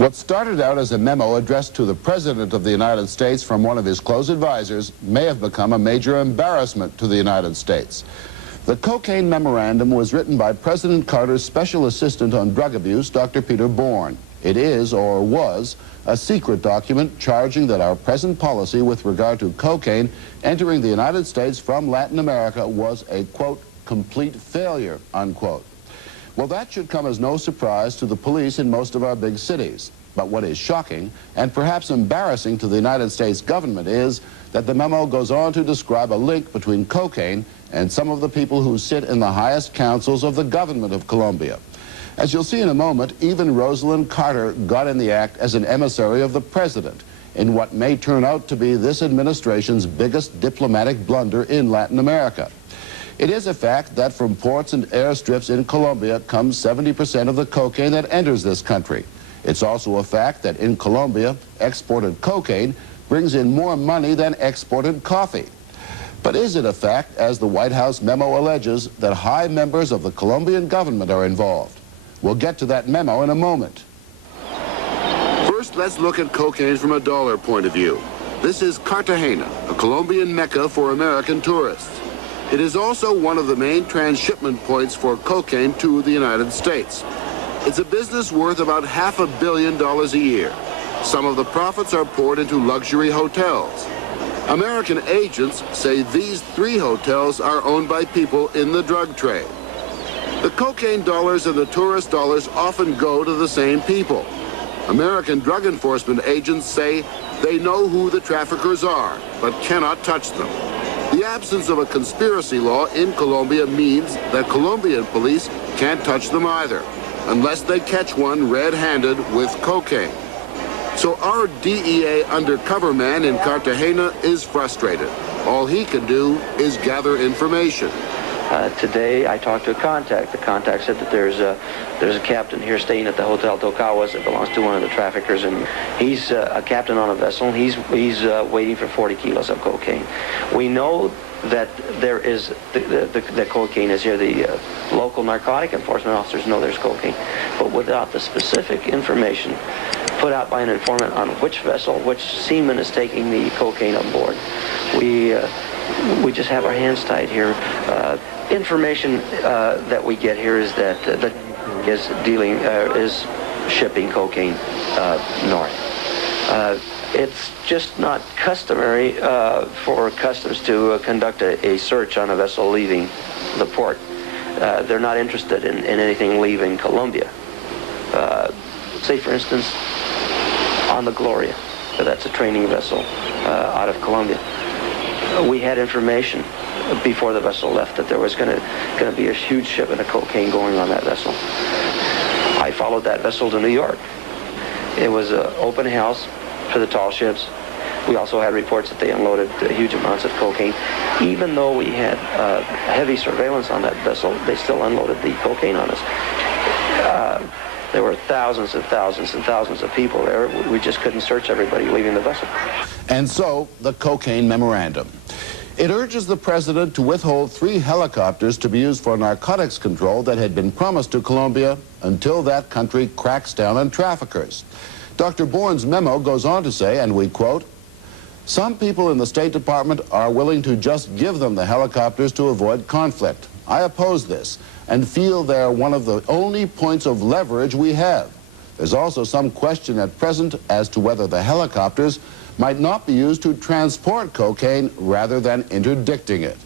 What started out as a memo addressed to the President of the United States from one of his close advisors may have become a major embarrassment to the United States. The cocaine memorandum was written by President Carter's special assistant on drug abuse, Dr. Peter Bourne. It is, or was, a secret document charging that our present policy with regard to cocaine entering the United States from Latin America was a, quote, complete failure, unquote. Well, that should come as no surprise to the police in most of our big cities. But what is shocking, and perhaps embarrassing to the United States government, is that the memo goes on to describe a link between cocaine and some of the people who sit in the highest councils of the government of Colombia. As you'll see in a moment, even Rosalyn Carter got in the act as an emissary of the president in what may turn out to be this administration's biggest diplomatic blunder in Latin America. It is a fact that from ports and airstrips in Colombia comes 70% of the cocaine that enters this country. It's also a fact that in Colombia, exported cocaine brings in more money than exported coffee. But is it a fact, as the White House memo alleges, that high members of the Colombian government are involved? We'll get to that memo in a moment. First, let's look at cocaine from a dollar point of view. This is Cartagena, a Colombian mecca for American tourists. It is also one of the main transshipment points for cocaine to the United States. It's a business worth about $500 million a year. Some of the profits are poured into luxury hotels. American agents say these 3 hotels are owned by people in the drug trade. The cocaine dollars and the tourist dollars often go to the same people. American drug enforcement agents say they know who the traffickers are, but cannot touch them. The absence of a conspiracy law in Colombia means that Colombian police can't touch them either, unless they catch one red-handed with cocaine. So our DEA undercover man in Cartagena is frustrated. All he can do is gather information. Today I talked to a contact. The contact said that there's a captain here staying at the Hotel Tocawas that belongs to one of the traffickers, and he's a captain on a vessel. He's waiting for 40 kilos of cocaine. We know that there is the cocaine is here. The local narcotic enforcement officers know there's cocaine, but without the specific information put out by an informant on which vessel, which seaman is taking the cocaine on board, we just have our hands tied here. Information that we get here is that is shipping cocaine north. It's just not customary for customs to conduct a search on a vessel leaving the port. They're not interested in anything leaving Colombia. Say, for instance, on the Gloria, that's a training vessel out of Colombia. We had information before the vessel left that there was going to be a huge shipment of cocaine going on that vessel. I followed that vessel to New York. It was an open house for the tall ships. We also had reports that they unloaded huge amounts of cocaine. Even though we had heavy surveillance on that vessel, they still unloaded the cocaine on us. There were thousands and thousands and thousands of people there. We just couldn't search everybody leaving the vessel. And so, the cocaine memorandum. It urges the president to withhold 3 helicopters to be used for narcotics control that had been promised to Colombia until that country cracks down on traffickers. Dr. Bourne's memo goes on to say, and we quote, "Some people in the State Department are willing to just give them the helicopters to avoid conflict. I oppose this and feel they are one of the only points of leverage we have. There's also some question at present as to whether the helicopters might not be used to transport cocaine rather than interdicting it."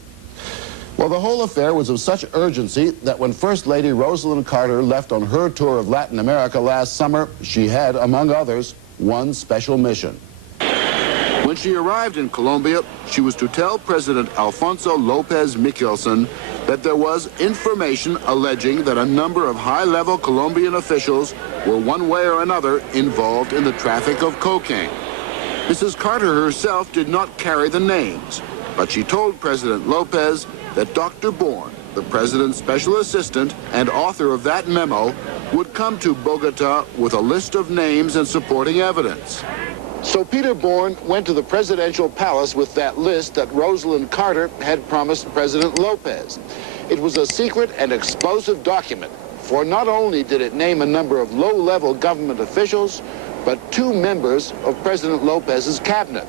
Well, the whole affair was of such urgency that when First Lady Rosalyn Carter left on her tour of Latin America last summer, she had, among others, one special mission. When she arrived in Colombia, she was to tell President Alfonso López Michelsen that there was information alleging that a number of high-level Colombian officials were one way or another involved in the traffic of cocaine. Mrs. Carter herself did not carry the names, but she told President López that Dr. Bourne, the president's special assistant and author of that memo, would come to Bogota with a list of names and supporting evidence. So Peter Bourne went to the presidential palace with that list that Rosalyn Carter had promised President López. It was a secret and explosive document for not only did it name a number of low-level government officials, but 2 members of President Lopez's cabinet,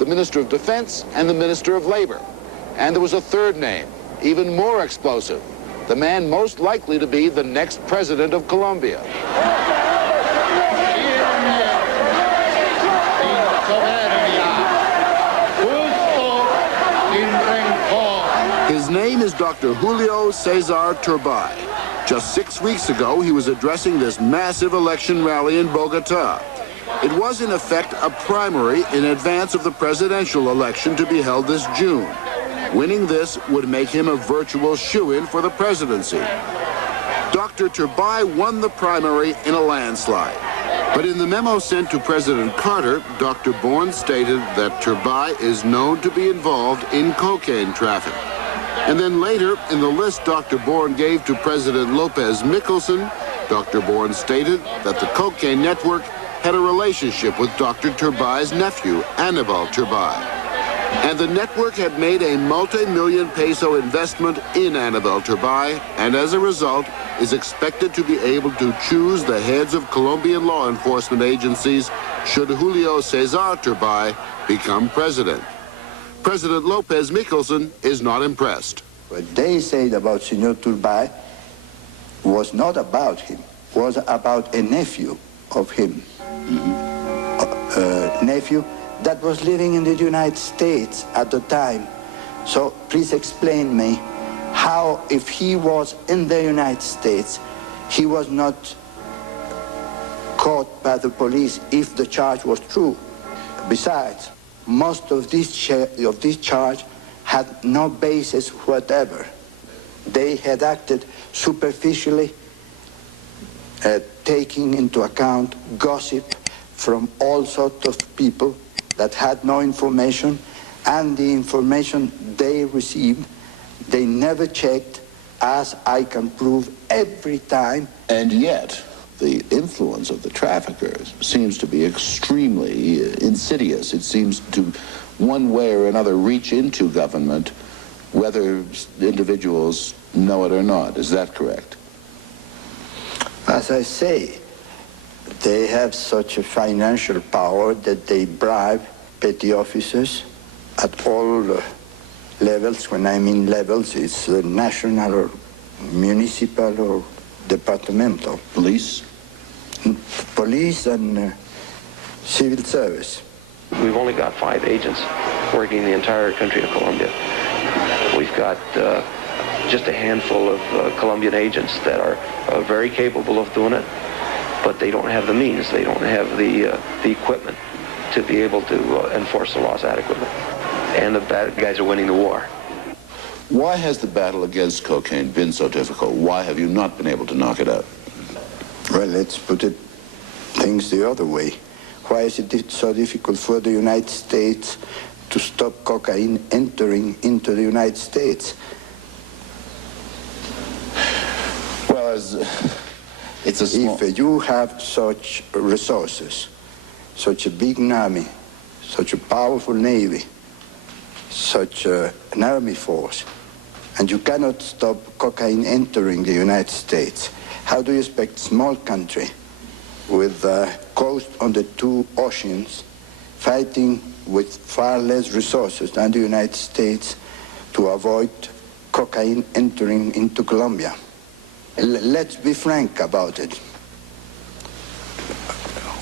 the Minister of Defense and the Minister of Labor. And there was a third name, even more explosive, the man most likely to be the next president of Colombia. His name is Dr. Julio Cesar Turbay. Just 6 weeks ago, he was addressing this massive election rally in Bogota. It was, in effect, a primary in advance of the presidential election to be held this June. Winning this would make him a virtual shoo-in for the presidency. Dr. Turbay won the primary in a landslide. But in the memo sent to President Carter, Dr. Bourne stated that Turbay is known to be involved in cocaine traffic. And then later, in the list Dr. Bourne gave to President Lopez Michelson, Dr. Bourne stated that the cocaine network had a relationship with Dr. Turbay's nephew, Anibal Turbay. And the network had made a multi-million peso investment in Anibal Turbay, and as a result, is expected to be able to choose the heads of Colombian law enforcement agencies should Julio Cesar Turbay become president. President Lopez Michelson is not impressed. What they said about Senor Turbay was not about him, was about a nephew of him. Nephew that was living in the United States at the time. So please explain me how, if he was in the United States, he was not caught by the police if the charge was true. Besides, most of this charge had no basis whatever. They had acted superficially, taking into account gossip from all sorts of people that had no information, and the information they received, they never checked, as I can prove every time. And yet, the influence of the traffickers seems to be extremely insidious. It seems to, one way or another, reach into government, whether individuals know it or not. Is that correct? As I say, they have such a financial power that they bribe petty officers at all levels. When I mean levels, it's national or municipal or departmental. Police? Police and civil service. We've only got 5 agents working the entire country of Colombia. We've got just a handful of Colombian agents that are very capable of doing it, but they don't have the means, they don't have the equipment to be able to enforce the laws adequately. And the bad guys are winning the war. Why has the battle against cocaine been so difficult? Why have you not been able to knock it out? Well, let's put things the other way. Why is it so difficult for the United States to stop cocaine entering into the United States? Well, it's a small... If you have such resources, such a big army, such a powerful navy, such an army force, and you cannot stop cocaine entering the United States, how do you expect a small country with coast on the 2 oceans, fighting with far less resources than the United States, to avoid cocaine entering into Colombia? Let's be frank about it.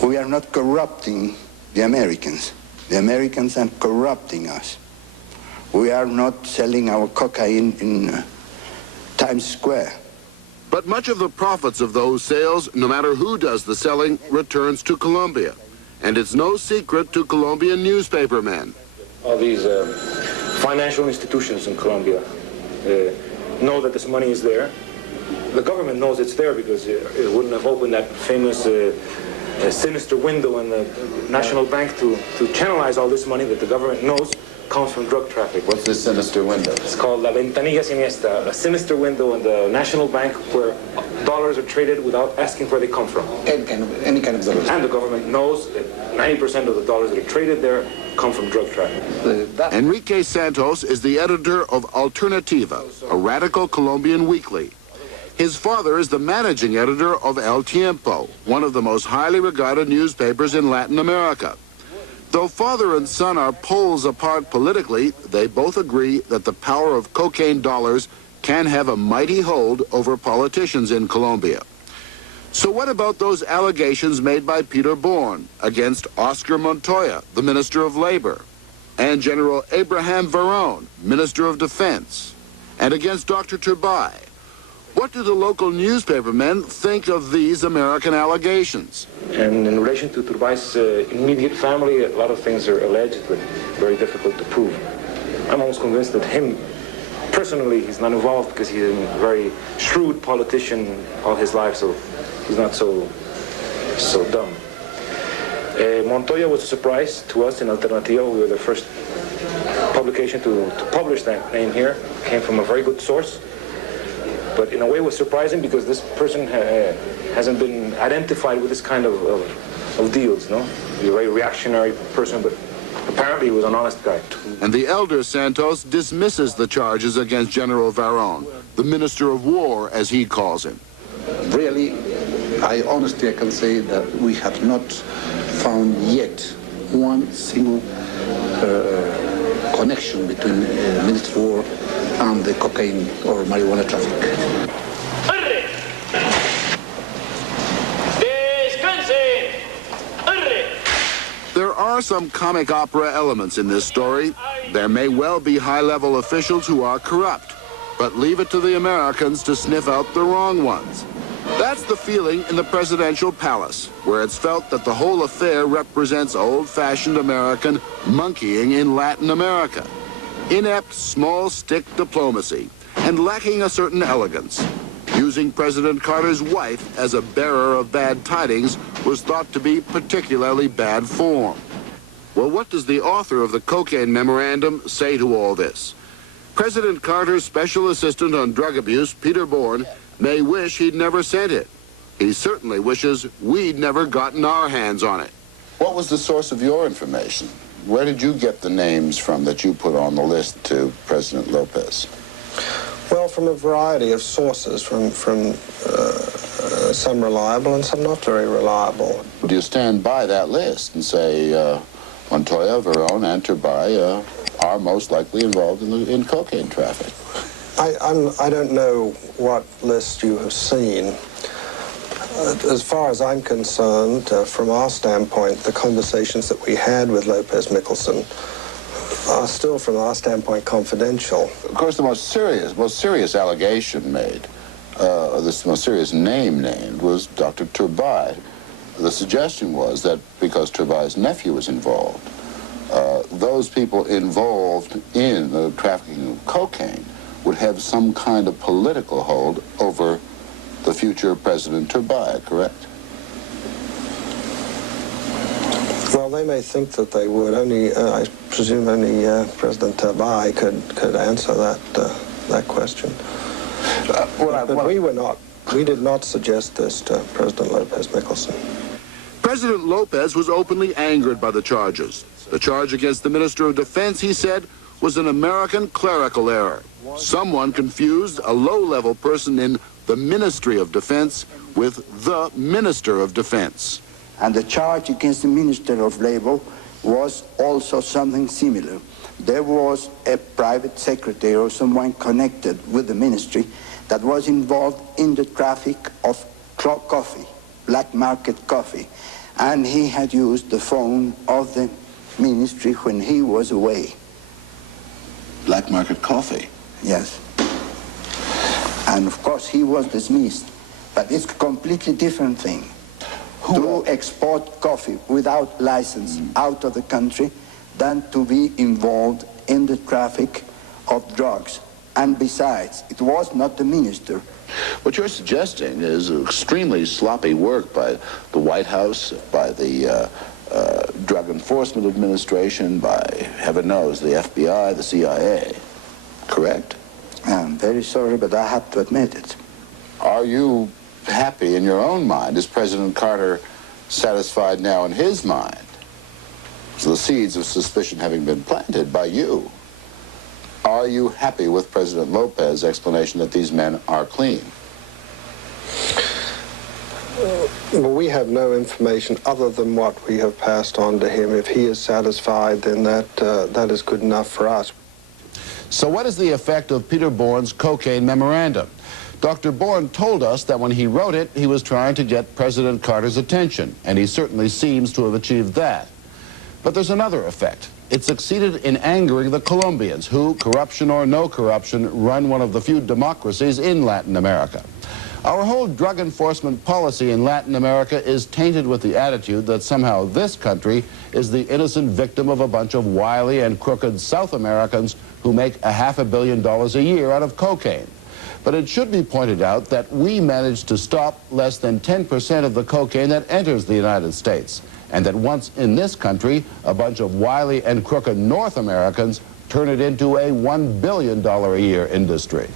We are not corrupting the Americans. The Americans are corrupting us. We are not selling our cocaine in Times Square. But much of the profits of those sales, no matter who does the selling, returns to Colombia. And it's no secret to Colombian newspapermen. All these financial institutions in Colombia know that this money is there. The government knows it's there because it wouldn't have opened that famous sinister window in the National Bank to channelize all this money that the government knows comes from drug traffic. What's this sinister window? It's called La Ventanilla Siniestra, a sinister window in the National Bank where dollars are traded without asking where they come from. Any kind of dollars. And the government knows that 90% of the dollars that are traded there come from drug traffic. Enrique Santos is the editor of Alternativa, a radical Colombian weekly. His father is the managing editor of El Tiempo, one of the most highly regarded newspapers in Latin America. Though father and son are poles apart politically, they both agree that the power of cocaine dollars can have a mighty hold over politicians in Colombia. So what about those allegations made by Peter Bourne against Oscar Montoya, the Minister of Labor, and General Abraham Verón, Minister of Defense, and against Dr. Turbay? What do the local newspapermen think of these American allegations? And in relation to Turbay's immediate family, a lot of things are alleged, but very difficult to prove. I'm almost convinced that him, personally, he's not involved because he's a very shrewd politician all his life, so he's not so dumb. Montoya was a surprise to us in Alternativo. We were the first publication to publish that name here. Came from a very good source. But in a way it was surprising because this person hasn't been identified with this kind of deals, no? He's a very reactionary person, but apparently he was an honest guy. And the elder Santos dismisses the charges against General Verón, the Minister of War, as he calls him. Really, I honestly can say that we have not found yet one single connection between Minister of War and the cocaine or marijuana traffic. There are some comic opera elements in this story. There may well be high-level officials who are corrupt, but leave it to the Americans to sniff out the wrong ones. That's the feeling in the presidential palace, where it's felt that the whole affair represents old-fashioned American monkeying in Latin America. Inept, small-stick diplomacy, and lacking a certain elegance. Using President Carter's wife as a bearer of bad tidings was thought to be particularly bad form. Well, what does the author of the cocaine memorandum say to all this? President Carter's special assistant on drug abuse, Peter Bourne, may wish he'd never sent it. He certainly wishes we'd never gotten our hands on it. What was the source of your information? Where did you get the names from that you put on the list to President Lopez? Well, from a variety of sources, from some reliable and some not very reliable. Do you stand by that list and say Montoya, Verón, and Turbay are most likely involved in cocaine traffic? I don't know what list you have seen. As far as I'm concerned, from our standpoint, the conversations that we had with Lopez Michelson are still, from our standpoint, confidential. Of course, the most serious allegation made, this most serious name named, was Dr. Turbay. The suggestion was that because Turbay's nephew was involved, those people involved in the trafficking of cocaine would have some kind of political hold over the future President Turbay, correct? Well, they may think that they would. I presume only President Turbay could answer that question. But we did not suggest this to President Lopez Michelson. President Lopez was openly angered by the charges. The charge against the Minister of Defense, he said, was an American clerical error. Someone confused a low-level person in the Ministry of Defense with the Minister of Defense. And the charge against the Minister of Labor was also something similar. There was a private secretary or someone connected with the ministry that was involved in the traffic of coffee, black market coffee, and he had used the phone of the ministry when he was away. Black market coffee? Yes. And of course he was dismissed, but it's a completely different thing. To export coffee without license out of the country than to be involved in the traffic of drugs. And besides, it was not the minister. What you're suggesting is extremely sloppy work by the White House, by the Drug Enforcement Administration, by, heaven knows, the FBI, the CIA. Correct? I'm very sorry, but I have to admit it. Are you happy in your own mind? Is President Carter satisfied now in his mind? So the seeds of suspicion having been planted by you. Are you happy with President Lopez's explanation that these men are clean? Well, we have no information other than what we have passed on to him. If he is satisfied, then that is good enough for us. So what is the effect of Peter Bourne's cocaine memorandum? Dr. Bourne told us that when he wrote it, he was trying to get President Carter's attention, and he certainly seems to have achieved that. But there's another effect. It succeeded in angering the Colombians, who, corruption or no corruption, run one of the few democracies in Latin America. Our whole drug enforcement policy in Latin America is tainted with the attitude that somehow this country is the innocent victim of a bunch of wily and crooked South Americans who make $500 million a year out of cocaine. But it should be pointed out that we managed to stop less than 10% of the cocaine that enters the United States, and that once in this country, a bunch of wily and crooked North Americans turn it into a $1 billion a year industry.